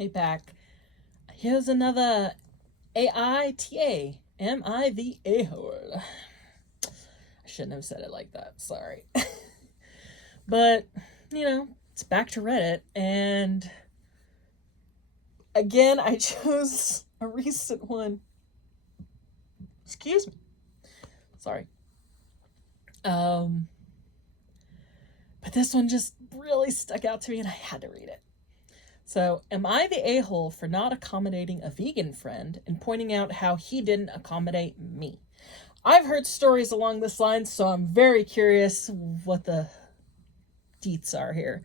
Hey, Pack. Here's another AITAH. Am I the a-hole? I shouldn't have said it like that. Sorry. But, it's back to Reddit. And again, I chose a recent one. Excuse me. Sorry. But this one just really stuck out to me and I had to read it. So, am I the a-hole for not accommodating a vegan friend and pointing out how he didn't accommodate me? I've heard stories along this line, so I'm very curious what the deets are here.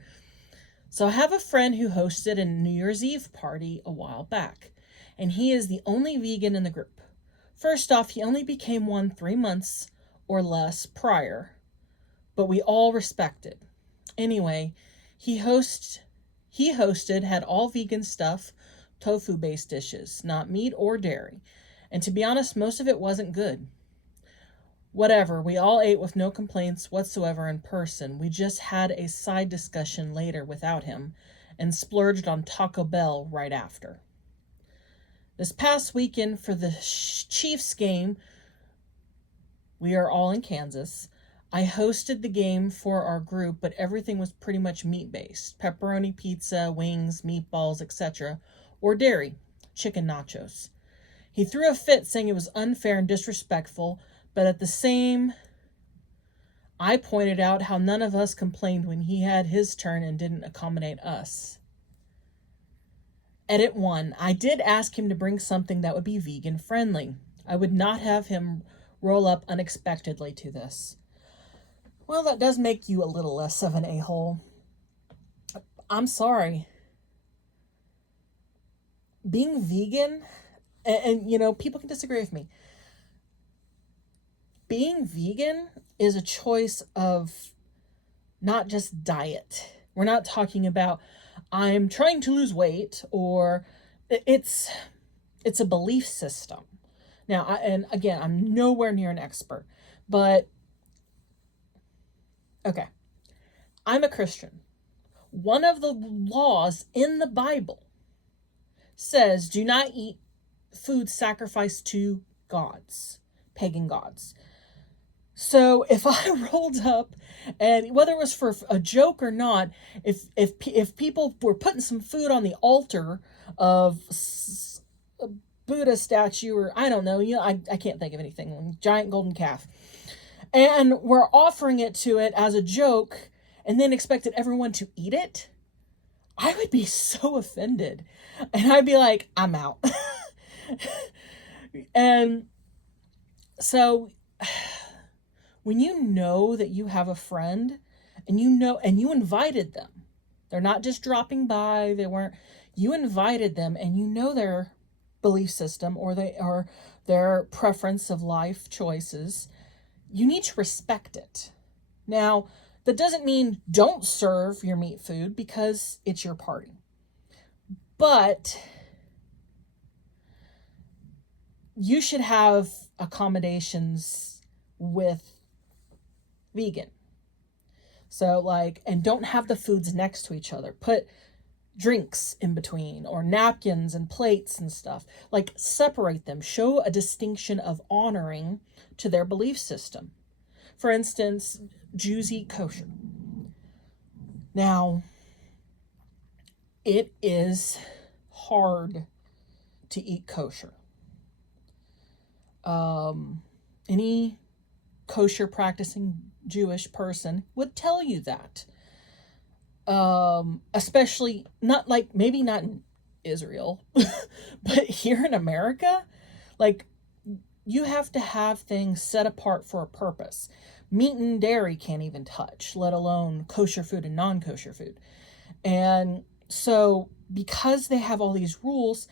So I have a friend who hosted a New Year's Eve party a while back, and he is the only vegan in the group. First off, he only became one 3 months or less prior, but we all respected. Anyway, he hosted, had all vegan stuff, tofu-based dishes, not meat or dairy. And to be honest, most of it wasn't good. Whatever, we all ate with no complaints whatsoever in person. We just had a side discussion later without him and splurged on Taco Bell right after. This past weekend for the Chiefs game, we are all in Kansas, I hosted the game for our group, but everything was pretty much meat-based. Pepperoni pizza, wings, meatballs, etc. Or dairy, chicken nachos. He threw a fit saying it was unfair and disrespectful, but at the same, I pointed out how none of us complained when he had his turn and didn't accommodate us. Edit 1. I did ask him to bring something that would be vegan friendly. I would not have him roll up unexpectedly to this. Well, that does make you a little less of an a-hole. I'm sorry. Being vegan, and people can disagree with me. Being vegan is a choice of not just diet. We're not talking about I'm trying to lose weight, or it's a belief system. Now, and again, I'm nowhere near an expert, but okay, I'm a Christian. One of the laws in the Bible says do not eat food sacrificed to gods, pagan gods. So if I rolled up, and whether it was for a joke or not, if people were putting some food on the altar of a Buddha statue, or I don't know, I can't think of anything, giant golden calf, and we're offering it to it as a joke, and then expected everyone to eat it, I would be so offended, and I'd be like, I'm out. And so when you know that you have a friend and you invited them, they're not just dropping by, you invited them, and their belief system or their preference of life choices, you need to respect it. Now, that doesn't mean don't serve your meat food because it's your party. But you should have accommodations with vegan. So and don't have the foods next to each other. Put drinks in between, or napkins and plates and stuff. Separate them. Show a distinction of honoring to their belief system. For instance, Jews eat kosher. Now, it is hard to eat kosher. Any kosher practicing Jewish person would tell you that. Especially maybe not in Israel, but here in America, you have to have things set apart for a purpose. Meat and dairy can't even touch, let alone kosher food and non-kosher food. And so because they have all these rules,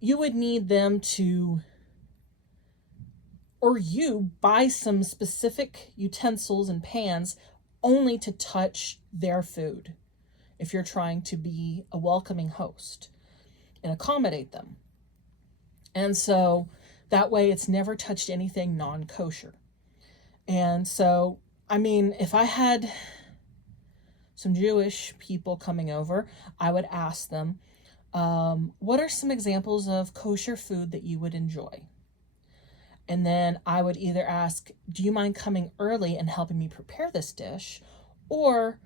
you would need them to, or you buy some specific utensils and pans only to touch their food if you're trying to be a welcoming host and accommodate them. And so that way it's never touched anything non-kosher. And so, if I had some Jewish people coming over, I would ask them, what are some examples of kosher food that you would enjoy? And then I would either ask, do you mind coming early and helping me prepare this dish? Or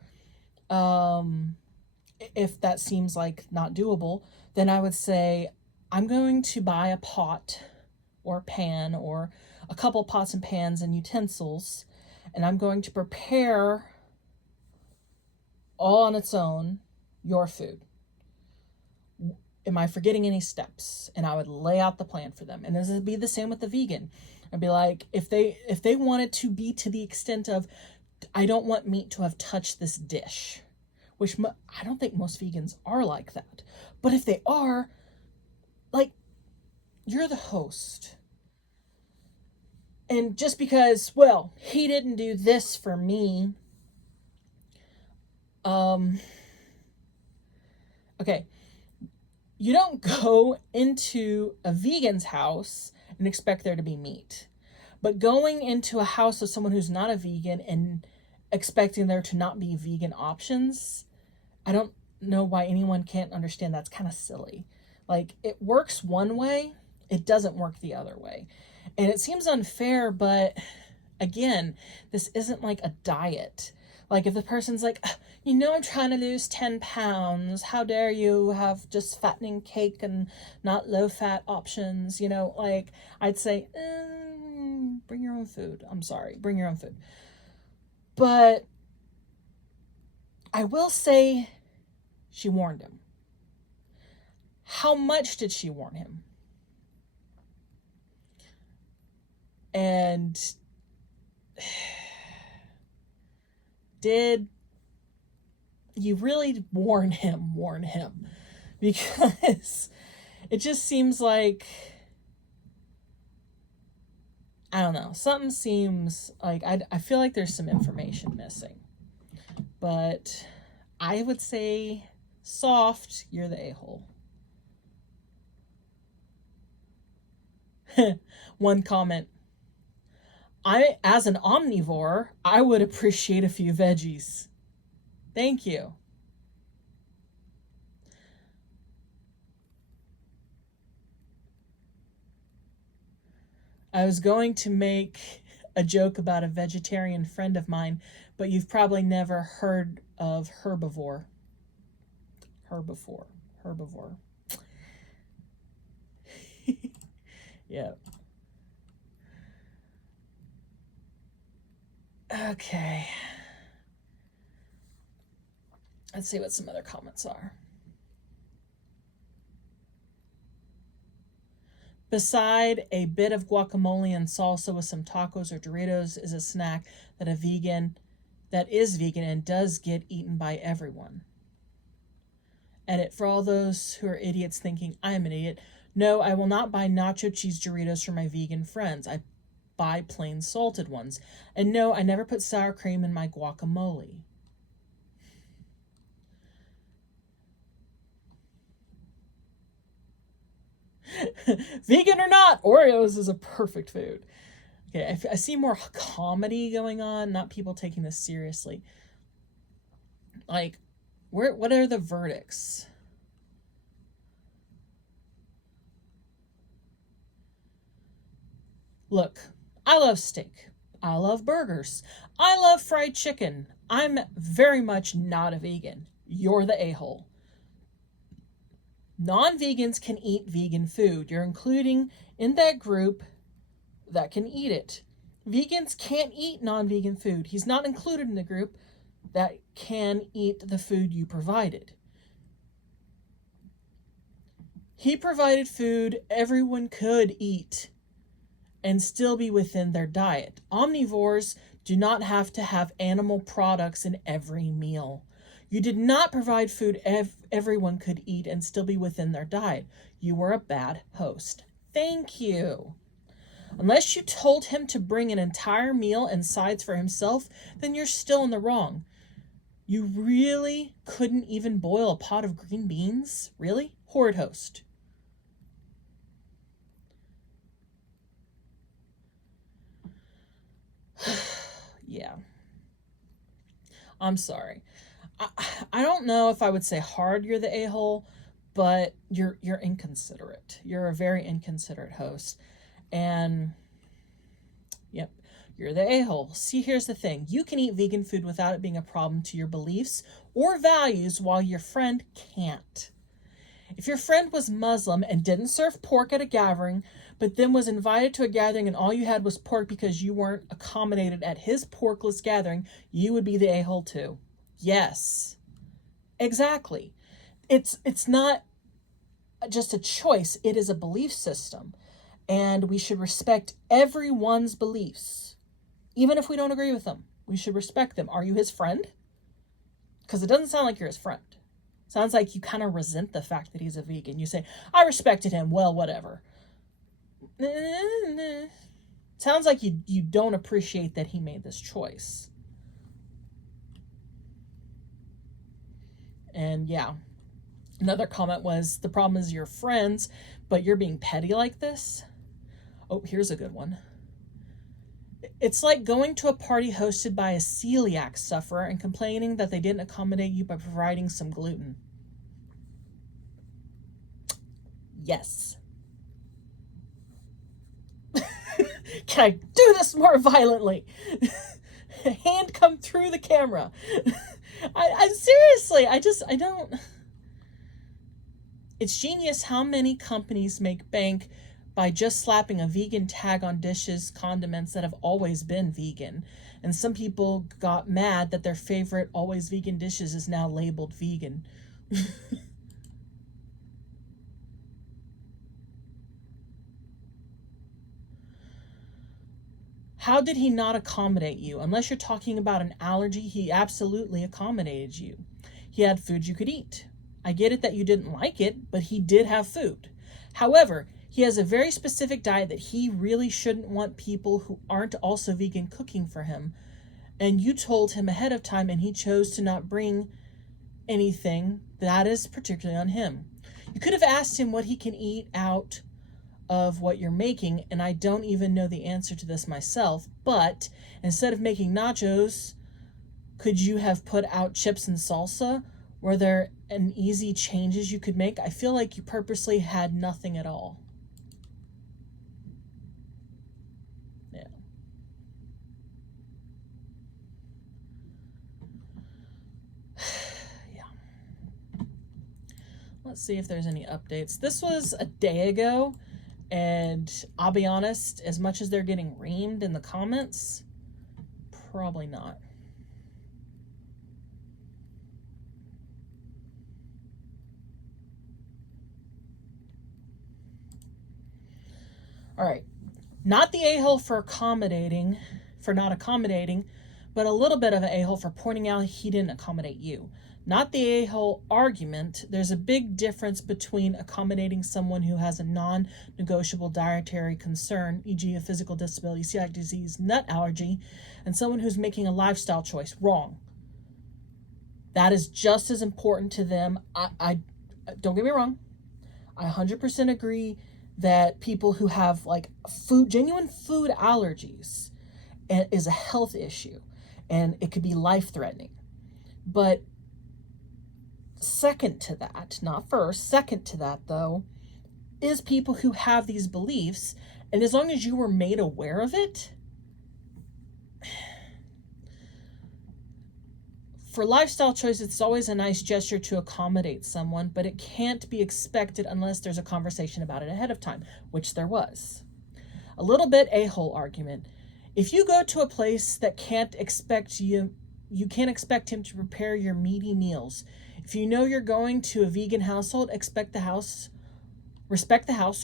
if that seems like not doable, then I would say, I'm going to buy a pot or a pan or a couple pots and pans and utensils, and I'm going to prepare all on its own your food. Am I forgetting any steps? And I would lay out the plan for them. And this would be the same with the vegan. I'd be like, if they wanted to be to the extent of, I don't want meat to have touched this dish, which I don't think most vegans are like that. But if they are, like, you're the host. And just because, well, he didn't do this for me. Okay. You don't go into a vegan's house and expect there to be meat. But going into a house of someone who's not a vegan and expecting there to not be vegan options, I don't know why anyone can't understand that's kind of silly. Like, it works one way, it doesn't work the other way. And it seems unfair, but again, this isn't like a diet. Like, if the person's like, I'm trying to lose 10 pounds. How dare you have just fattening cake and not low-fat options? Like, I'd say, bring your own food. I'm sorry, bring your own food. But I will say she warned him. How much did she warn him? And did you really warn him? Because it just seems like, I don't know, something seems like, I feel like there's some information missing. But I would say, soft, you're the a-hole. One comment. As an omnivore, I would appreciate a few veggies. Thank you. I was going to make a joke about a vegetarian friend of mine, but you've probably never heard of herbivore. Herbivore. Yeah. Okay. Let's see what some other comments are. Beside a bit of guacamole and salsa with some tacos or Doritos is a snack that is vegan and does get eaten by everyone. Edit, for all those who are idiots thinking I'm an idiot, no, I will not buy nacho cheese Doritos for my vegan friends. I buy plain salted ones. And no, I never put sour cream in my guacamole. Vegan or not, Oreos is a perfect food. Okay, I see more comedy going on, not people taking this seriously. Like, what are the verdicts? Look, I love steak. I love burgers. I love fried chicken. I'm very much not a vegan. You're the a-hole. Non-vegans can eat vegan food. You're including in that group that can eat it. Vegans can't eat non-vegan food. He's not included in the group that can eat the food you provided. He provided food everyone could eat and still be within their diet. Omnivores do not have to have animal products in every meal. You did not provide food everyone could eat and still be within their diet. You were a bad host. Thank you. Unless you told him to bring an entire meal and sides for himself, then you're still in the wrong. You really couldn't even boil a pot of green beans? Really? Horrid host. Yeah. I'm sorry. I don't know if I would say hard you're the a-hole, but you're inconsiderate. You're a very inconsiderate host. And yep, you're the a-hole. See, here's the thing. You can eat vegan food without it being a problem to your beliefs or values, while your friend can't. If your friend was Muslim and didn't serve pork at a gathering, but then was invited to a gathering and all you had was pork because you weren't accommodated at his porkless gathering, you would be the a-hole too. Yes, exactly. It's not just a choice. It is a belief system. And we should respect everyone's beliefs. Even if we don't agree with them, we should respect them. Are you his friend? Because it doesn't sound like you're his friend. It sounds like you kind of resent the fact that he's a vegan. You say, I respected him. Well, whatever. Sounds like you don't appreciate that he made this choice. And yeah, another comment was, the problem is you're friends, but you're being petty like this. Oh, here's a good one. It's like going to a party hosted by a celiac sufferer and complaining that they didn't accommodate you by providing some gluten. Yes. Can I do this more violently? Hand come through the camera. I seriously, I don't. It's genius how many companies make bank by just slapping a vegan tag on dishes, condiments that have always been vegan. And some people got mad that their favorite always vegan dishes is now labeled vegan. How did he not accommodate you? Unless you're talking about an allergy, he absolutely accommodated you. He had food you could eat. I get it that you didn't like it, but he did have food. However, he has a very specific diet that he really shouldn't want people who aren't also vegan cooking for him. And you told him ahead of time and he chose to not bring anything. That is particularly on him. You could have asked him what he can eat out of what you're making, and I don't even know the answer to this myself, but instead of making nachos, could you have put out chips and salsa? Were there an easy changes you could make? I feel like you purposely had nothing at all. Yeah. Yeah. Let's see if there's any updates. This was a day ago. And I'll be honest, as much as they're getting reamed in the comments, probably not. All right. Not the a-hole for not accommodating, but a little bit of an a-hole for pointing out he didn't accommodate you. Not the a-hole argument. There's a big difference between accommodating someone who has a non-negotiable dietary concern, e.g. a physical disability, celiac disease, nut allergy, and someone who's making a lifestyle choice. Wrong. That is just as important to them. I don't get me wrong. I 100% agree that people who have like genuine food allergies is a health issue, and it could be life-threatening. But second to that, not first, second to that though, is people who have these beliefs, and as long as you were made aware of it, for lifestyle choice, it's always a nice gesture to accommodate someone, but it can't be expected unless there's a conversation about it ahead of time, which there was. A little bit a-hole argument. If you go to a place that can't expect you can't expect him to prepare your meaty meals. If you know you're going to a vegan household, respect the house,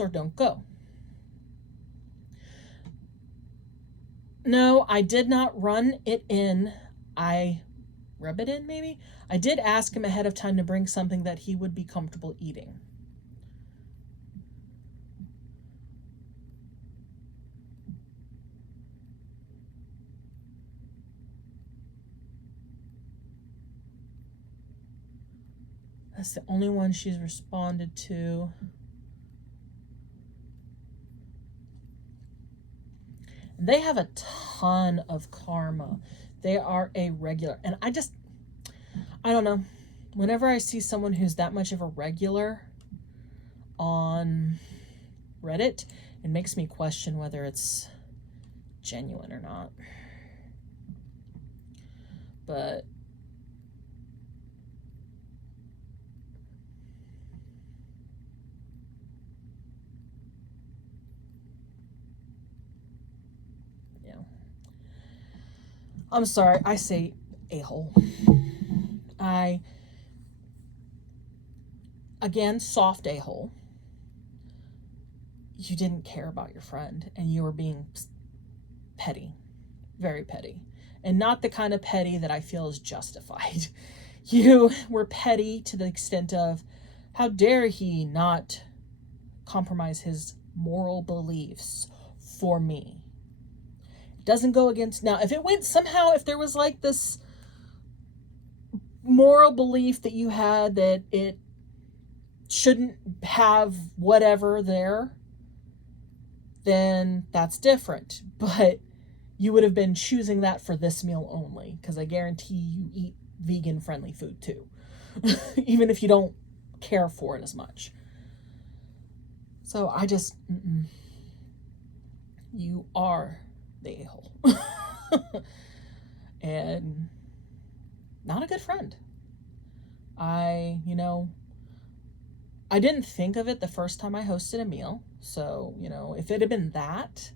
or don't go. No, I did not run it in. I rub it in, maybe? I did ask him ahead of time to bring something that he would be comfortable eating. That's the only one she's responded to. They have a ton of karma. They are a regular. And I don't know. Whenever I see someone who's that much of a regular on Reddit, it makes me question whether it's genuine or not. But yeah, I'm sorry, I say a-hole. Again, soft a-hole. You didn't care about your friend and you were being petty, very petty, and not the kind of petty that I feel is justified. You were petty to the extent of, how dare he not compromise his moral beliefs for me? It doesn't go against, now if it went somehow, if there was like this moral belief that you had that it shouldn't have whatever there, then that's different. But you would have been choosing that for this meal only, because I guarantee you eat vegan friendly food too, even if you don't care for it as much. So I just, you are the a-hole. And not a good friend. I didn't think of it the first time I hosted a meal. So, if it had been that,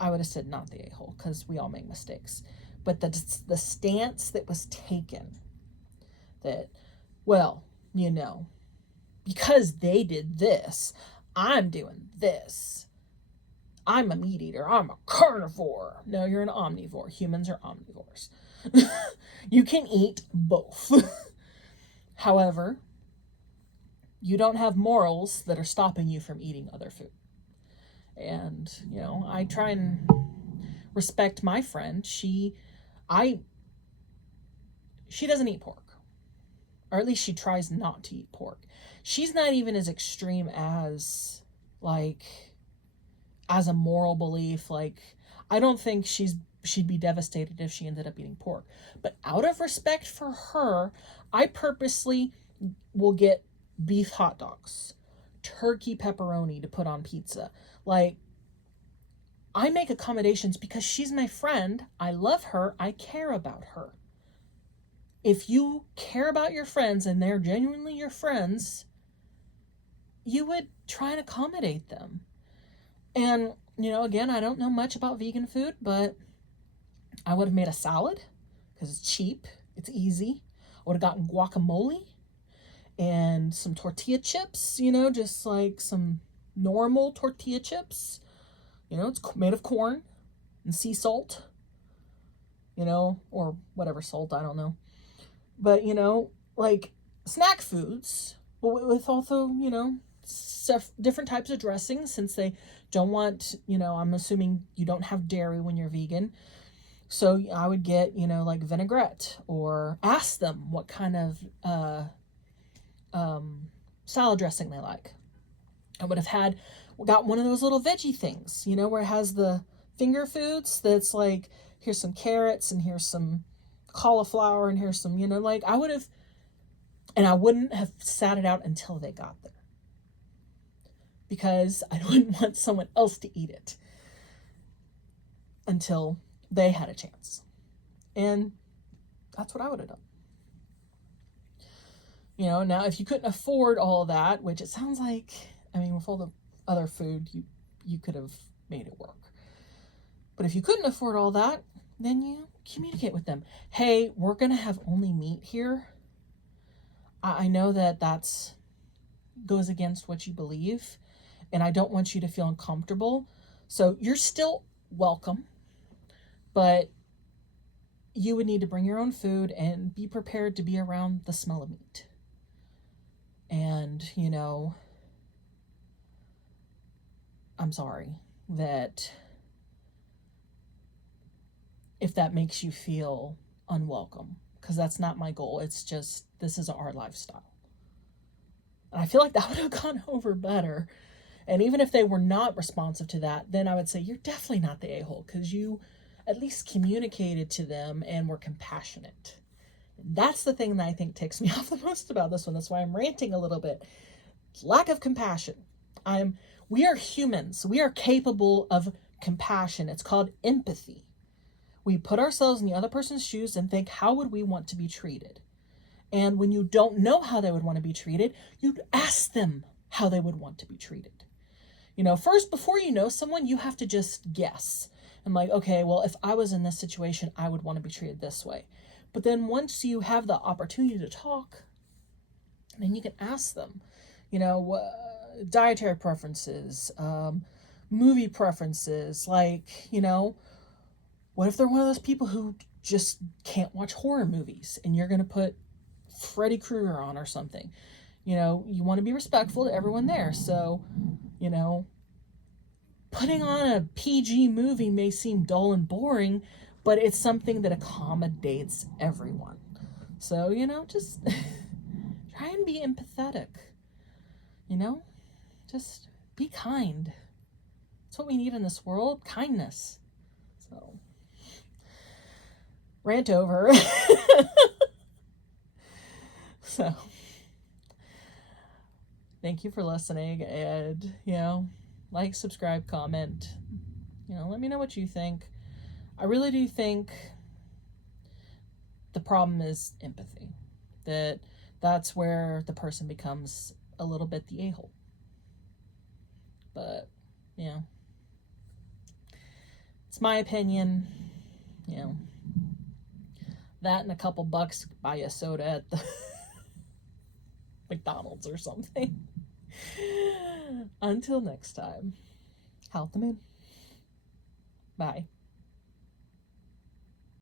I would have said not the a-hole, because we all make mistakes. But the stance that was taken, that, well, because they did this, I'm doing this. I'm a meat eater. I'm a carnivore. No, you're an omnivore. Humans are omnivores. You can eat both. However, you don't have morals that are stopping you from eating other food. And, I try and respect my friend. She doesn't eat pork. Or at least she tries not to eat pork. She's not even as extreme as, as a moral belief. I don't think she'd be devastated if she ended up eating pork. But out of respect for her, I purposely will get beef hot dogs, turkey pepperoni to put on pizza. I make accommodations because she's my friend. I love her. I care about her. If you care about your friends and they're genuinely your friends, you would try and accommodate them. And, again, I don't know much about vegan food, but I would have made a salad because it's cheap. It's easy. I would have gotten guacamole and some tortilla chips, just some normal tortilla chips. It's made of corn and sea salt, or whatever salt, I don't know. But, snack foods, but with also, stuff, different types of dressings, since they don't want, I'm assuming you don't have dairy when you're vegan. So I would get, vinaigrette, or ask them what kind of salad dressing they like. I would have got one of those little veggie things, where it has the finger foods that's here's some carrots and here's some cauliflower and here's some, I would have, and I wouldn't have sat it out until they got there, because I wouldn't want someone else to eat it until they had a chance. And that's what I would have done. Now if you couldn't afford all that, which it sounds like, with all the other food, you could have made it work. But if you couldn't afford all that, then you communicate with them. Hey, we're going to have only meat here. I know that goes against what you believe, and I don't want you to feel uncomfortable. So you're still welcome, but you would need to bring your own food and be prepared to be around the smell of meat. And, I'm sorry that if that makes you feel unwelcome, because that's not my goal. It's just, this is our lifestyle. And I feel like that would have gone over better. And even if they were not responsive to that, then I would say, you're definitely not the a-hole, because you at least communicated to them and were compassionate. That's the thing that I think ticks me off the most about this one. That's why I'm ranting a little bit. Lack of compassion. We are humans. We are capable of compassion. It's called empathy. We put ourselves in the other person's shoes and think, how would we want to be treated? And when you don't know how they would want to be treated, you ask them how they would want to be treated. You know, first, before you know someone, you have to just guess. I'm like, okay, well, if I was in this situation, I would want to be treated this way. But then once you have the opportunity to talk, then you can ask them, you know, dietary preferences, movie preferences, like, you know, what if they're one of those people who just can't watch horror movies and you're going to put Freddy Krueger on or something? You know, you want to be respectful to everyone there. So, you know, putting on a PG movie may seem dull and boring, but it's something that accommodates everyone. So, you know, just try and be empathetic. You know, just be kind. That's what we need in this world, kindness. So, rant over. So, thank you for listening, and, you know, like, subscribe, comment, you know, let me know what you think. I really do think the problem is empathy. That's where the person becomes a little bit the a-hole. But, you know, it's my opinion. You know, that and a couple bucks, buy a soda at the McDonald's or something. Until next time, count them in. Bye.